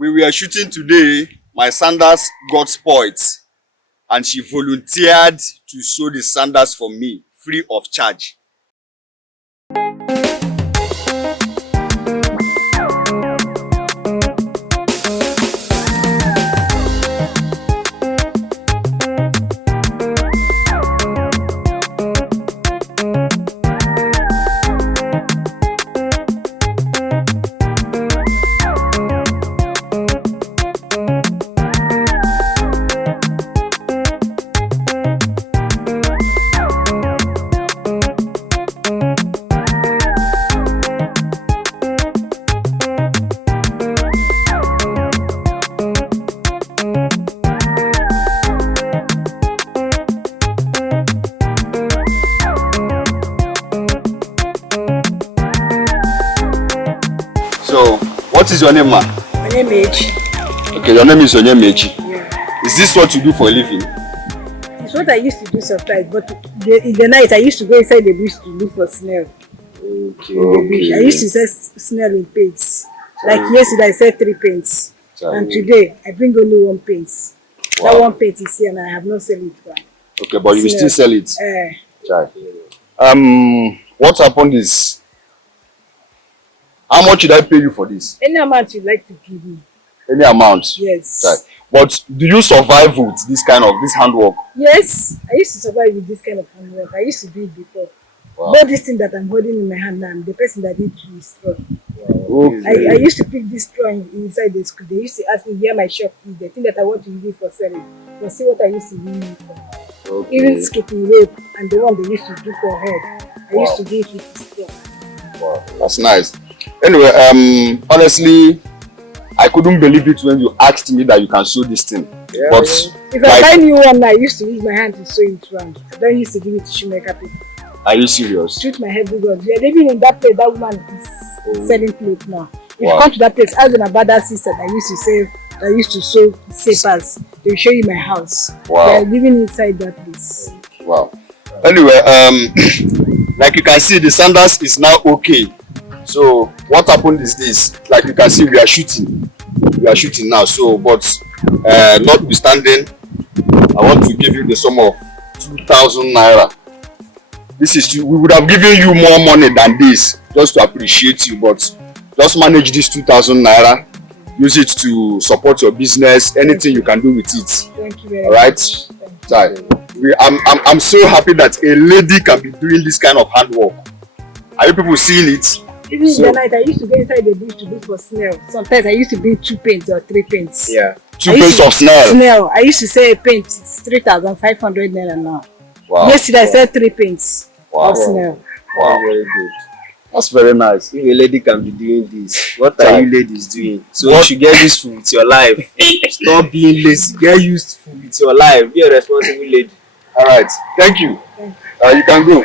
we were shooting today, my sandals got spoiled and she volunteered to sew the sandals for me free of charge. So, what is your name, ma? My name is. Okay, your name is Onyemechi. Yeah. Is this what you do for a living? It's what I used to do sometimes, but in the night I used to go inside the bush to look for snail. Okay. In the bush. I used to sell snail in paints. Like yesterday I sold 3 paints. And today I bring only 1 paint. Wow. That 1 paint is here and I have not sold it. Okay, but you will still sell it? Chai. What happened is, how much should I pay you for this? Any amount you like to give me. Any amount? Yes. Chai. But do you survive with this handwork? Yes, I used to survive with this kind of handwork. I used to do it before. Wow. But this thing that I'm holding in my hand now, I'm the person that did the straw. Okay. I used to pick this straw inside the school. They used to ask me where my shop is. They think that I want to use it for selling. But see what I used to use it for. Okay. Even skipping rope and the one they used to do for head. I used to do it with the straw. Wow, that's nice. Anyway, honestly, I couldn't believe it when you asked me that you can sew this thing. Yeah, but if I buy new one, I used to use my hand to sew it round. I don't used to give it to shoemaker people. Are you serious? Treat my heavy God. We are living in that place. That woman is selling clothes now. If you come to that place, ask them about that sister that used to say, that used to sew slippers. They will show you my house. Wow. They are living inside that place. Wow. Anyway, like you can see, the sandals is now okay. So what happened is this. Like you can see, we are shooting. We are shooting now. So, but notwithstanding, I want to give you the sum of 2,000 naira. This is we would have given you more money than this just to appreciate you, but just manage this 2,000 naira. Use it to support your business. Anything you can do with it. Thank you very much. All right. I'm so happy that a lady can be doing this kind of handwork. Are you people seeing it? Even in the night, I used to go inside the bush to look for snail. Sometimes I used to bring 2 paints or 3 paints. Yeah. 2 paints of snail. I used to say a paint is 3,500 naira now. Wow. Yesterday I said 3 paints of snail. Wow. Very good. That's very nice. If a lady can be doing this, what are you ladies doing? So you should get useful with your life. Stop being lazy. Get useful with your life. Be a responsible lady. All right. Thank you. You can go.